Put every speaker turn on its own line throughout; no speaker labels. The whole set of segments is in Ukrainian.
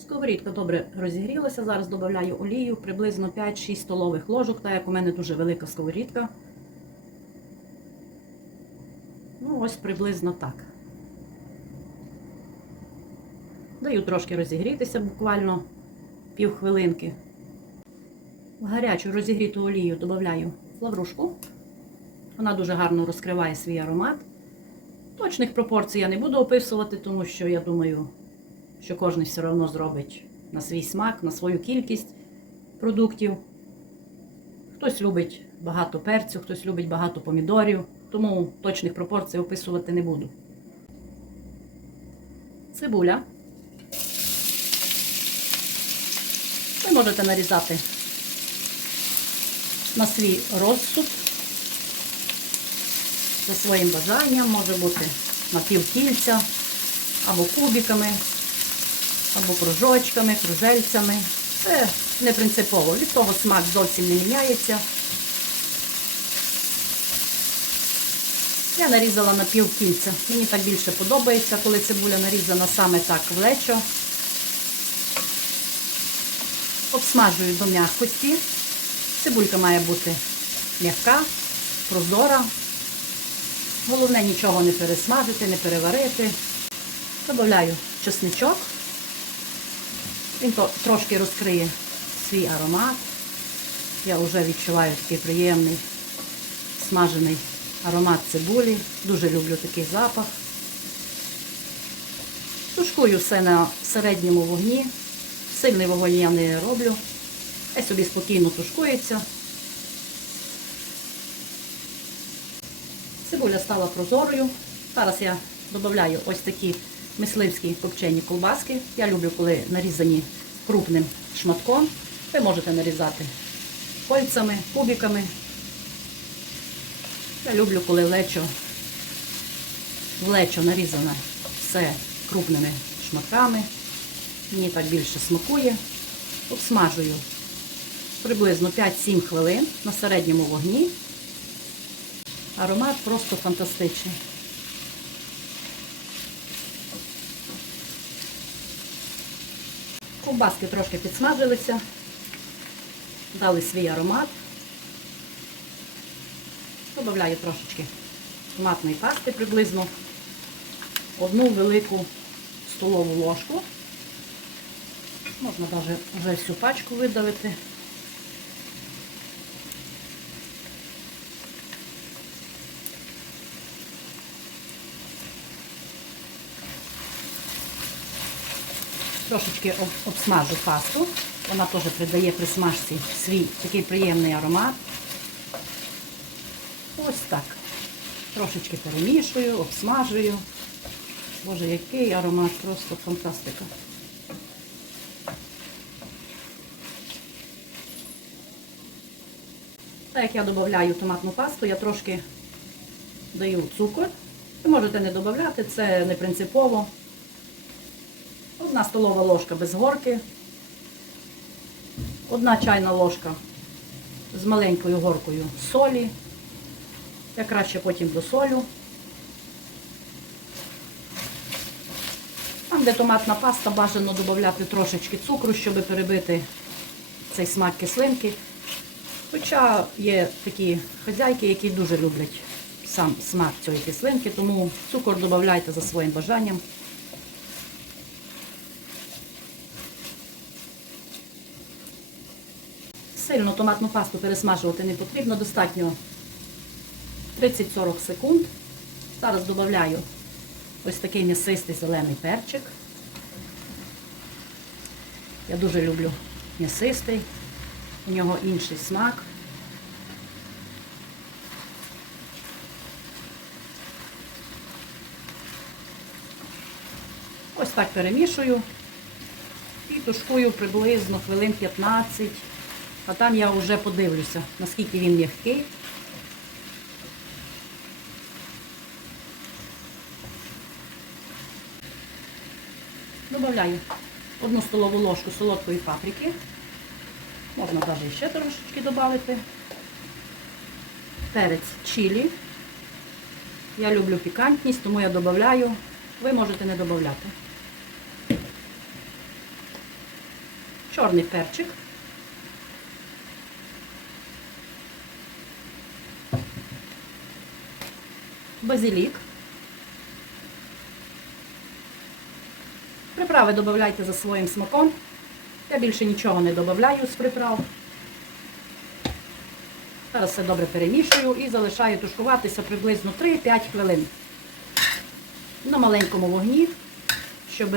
Сковорідка добре розігрілася. Зараз додаю олію, приблизно 5-6 столових ложок, так як у мене дуже велика сковорідка. Ну, ось приблизно так. Даю трошки розігрітися, буквально пів хвилинки. В гарячу розігріту олію додаю лаврушку. Вона дуже гарно розкриває свій аромат. Точних пропорцій я не буду описувати, тому що я думаю, що кожен все одно зробить на свій смак, на свою кількість продуктів. Хтось любить багато перцю, хтось любить багато помідорів, тому точних пропорцій описувати не буду. Цибуля. Ви можете нарізати на свій розсуд за своїм бажанням, може бути на півкільця, або кубиками, або кружочками, кружельцями. Це не принципово. Від того смак зовсім не міняється. Я нарізала на півкільця. Мені так більше подобається, коли цибуля нарізана саме так в лечо. Обсмажую до м'якості. Цибулька має бути м'яка, прозора. Головне нічого не пересмажити, не переварити. Добавляю чесничок. Він то трошки розкриє свій аромат. Я вже відчуваю такий приємний смажений аромат цибулі. Дуже люблю такий запах. Тушкую все на середньому вогні. Сильний вогонь я не роблю. Хай собі спокійно тушкується. Цибуля стала прозорою. Зараз я додаю ось такі мисливські копчені колбаски. Я люблю, коли нарізані крупним шматком. Ви можете нарізати кольцями, кубиками. Я люблю, коли лечо, в лечо нарізане все крупними шматками. Мені так більше смакує. Обсмажую приблизно 5-7 хвилин на середньому вогні. Аромат просто фантастичний. Ковбаски трошки підсмажилися, дали свій аромат. Добавляю трошечки томатної пасти, приблизно одну велику столову ложку. Можна навіть вже всю пачку видавити. Трошечки обсмажу пасту. Вона теж придає при смажці свій такий приємний аромат. Ось так. Трошечки перемішую, обсмажую. Боже, який аромат, просто фантастика. Так як я додаю томатну пасту, я трошки даю цукор. Ви можете не додати, це не принципово. Одна столова ложка без горки, одна чайна ложка з маленькою горкою солі. Я краще потім досолю. Там, де томатна паста, бажано додати трошечки цукру, щоб перебити цей смак кислинки. Хоча є такі хазяйки, які дуже люблять сам смак цієї кислинки, тому цукор додавайте за своїм бажанням. Сильно томатну пасту пересмажувати не потрібно, достатньо 30-40 секунд. Зараз додаю ось такий м'ясистий зелений перчик. Я дуже люблю м'ясистий, у нього інший смак. Ось так перемішую і тушкую приблизно хвилин 15. А там я вже подивлюся, наскільки він м'який. Добавляю одну столову ложку солодкої паприки. Можна навіть ще трошечки додати. Перець чилі. Я люблю пікантність, тому я додаю. Ви можете не додати. чорний перчик. Базилік. Приправи додавайте за своїм смаком. Я більше нічого не додаю з приправ. Зараз все добре перемішую і залишаю тушкуватися приблизно 3-5 хвилин. На маленькому вогні, щоб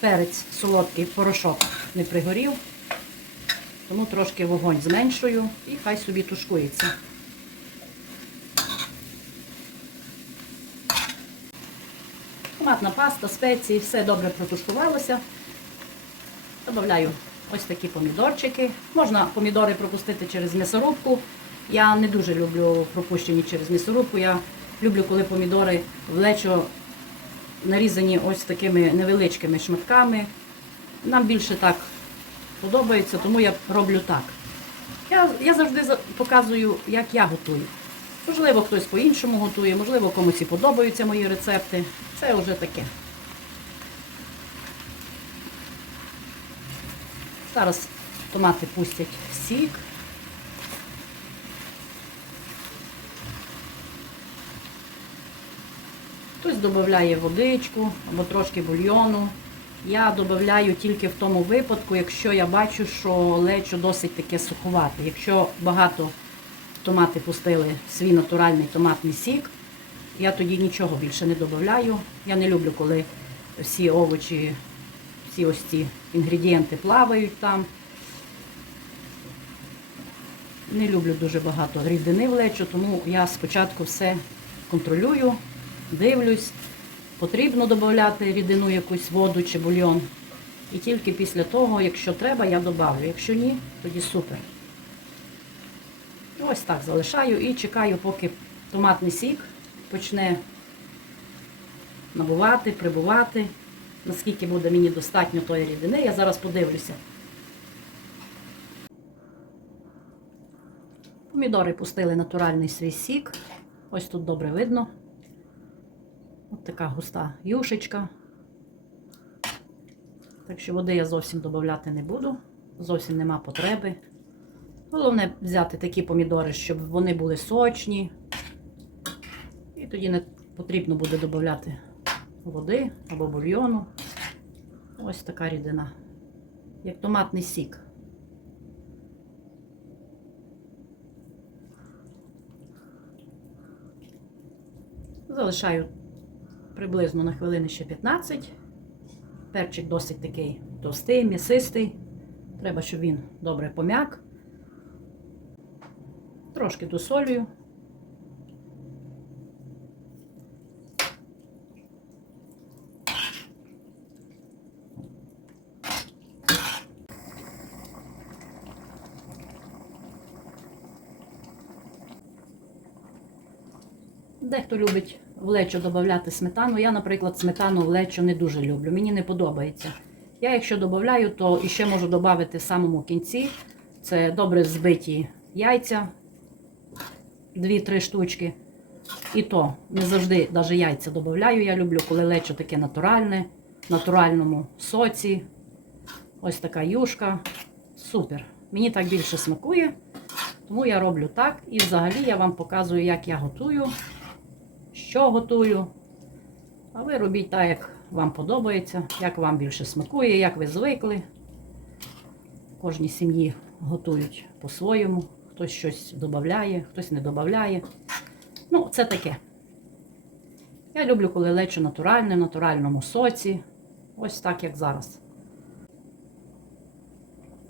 перець солодкий порошок не пригорів. Тому трошки вогонь зменшую і хай собі тушкується. Томатна паста, спеції, все добре протушкувалося. Добавляю ось такі помідорчики. Можна помідори пропустити через м'ясорубку. Я не дуже люблю пропущені через м'ясорубку. Я люблю, коли помідори влечо нарізані ось такими невеличкими шматками. Нам більше так подобається, тому я роблю так. Я, я завжди показую, як я готую. Можливо, хтось по-іншому готує, можливо, комусь і подобаються мої рецепти. Це вже таке. Зараз томати пустять в сік. Хтось додає водичку або трошки бульйону. Я додаю тільки в тому випадку, якщо я бачу, що лечо досить таке суховате. Якщо багато томати пустили свій натуральний томатний сік, я тоді нічого більше не додаю. Я не люблю, коли всі овочі, всі ось ці інгредієнти плавають там. Не люблю дуже багато рідини в лечо, тому я спочатку все контролюю, дивлюсь. Потрібно додати рідину, якусь воду чи бульйон. І тільки після того, якщо треба, я додавлю. Якщо ні, тоді супер. Ось так залишаю і чекаю, поки томатний сік почне набувати, прибувати. Наскільки буде мені достатньо тої рідини, я зараз подивлюся. Помідори пустили натуральний свій сік. Ось тут добре видно. Ось така густа юшечка. Так що води я зовсім додати не буду. Зовсім нема потреби. Головне взяти такі помідори, щоб вони були сочні. І тоді не потрібно буде додати води або бульйону. Ось така рідина. Як томатний сік. Залишаю приблизно на хвилини ще 15. Перчик досить такий товстий, м'ясистий. Треба, щоб він добре пом'як. Трошки досолюю. Дехто любить в лечо додати сметану. Я, наприклад, сметану в лечо не дуже люблю. Мені не подобається. Я, якщо додаю, то ще можу додати в самому кінці. Це добре збиті яйця, 2-3 штучки. І то не завжди навіть яйця додаю. Я люблю, коли лечо таке натуральне, в натуральному соці. Ось така юшка. Супер. Мені так більше смакує. Тому я роблю так. І взагалі я вам показую, як я готую, що готую. А ви робіть так, як вам подобається, як вам більше смакує, як ви звикли. Кожній сім'ї готують по-своєму. Хтось щось додає, хтось не додає. Ну, це таке. Я люблю, коли лечу натуральне, в натуральному соці. Ось так, як зараз.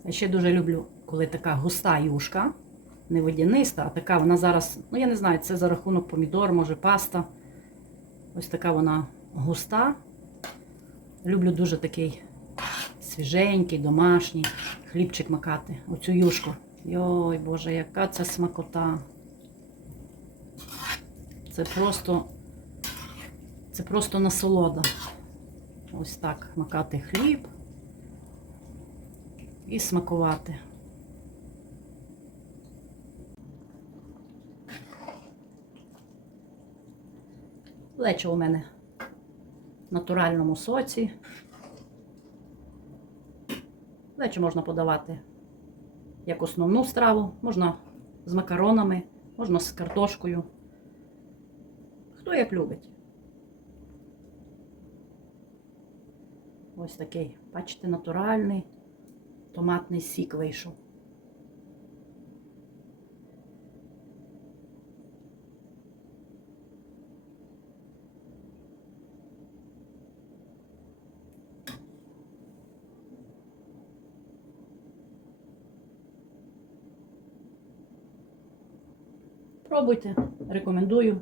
Я ще дуже люблю, коли така густа юшка, не водяниста, а така вона зараз, ну я не знаю, це за рахунок помідор, може паста. Ось така вона густа. Люблю дуже такий свіженький, домашній хлібчик макати. Оцю юшку. Йой, Боже, яка це смакота. Це просто, це просто насолода. Ось так макати хліб і смакувати. Лечо у мене в натуральному соці. Лечо можна подавати як основну страву, можна з макаронами, можна з картошкою. Хто як любить. Ось такий, бачите, натуральний томатний сік вийшов. Пробуйте, рекомендую.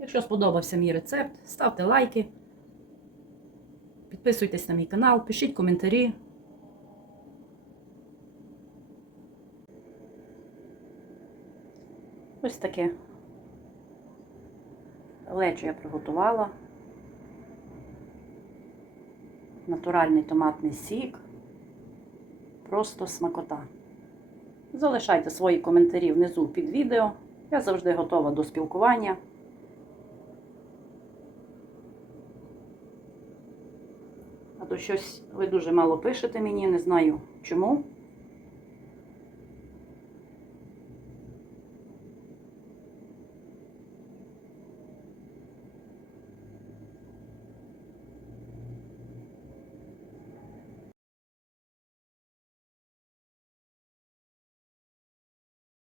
Якщо сподобався мій рецепт, ставте лайки, підписуйтесь на мій канал, пишіть коментарі. Ось таке лечо я приготувала. Натуральний томатний сік. Просто смакота. Залишайте свої коментарі внизу під відео. Я завжди готова до спілкування. А то щось ви дуже мало пишете мені, не знаю чому.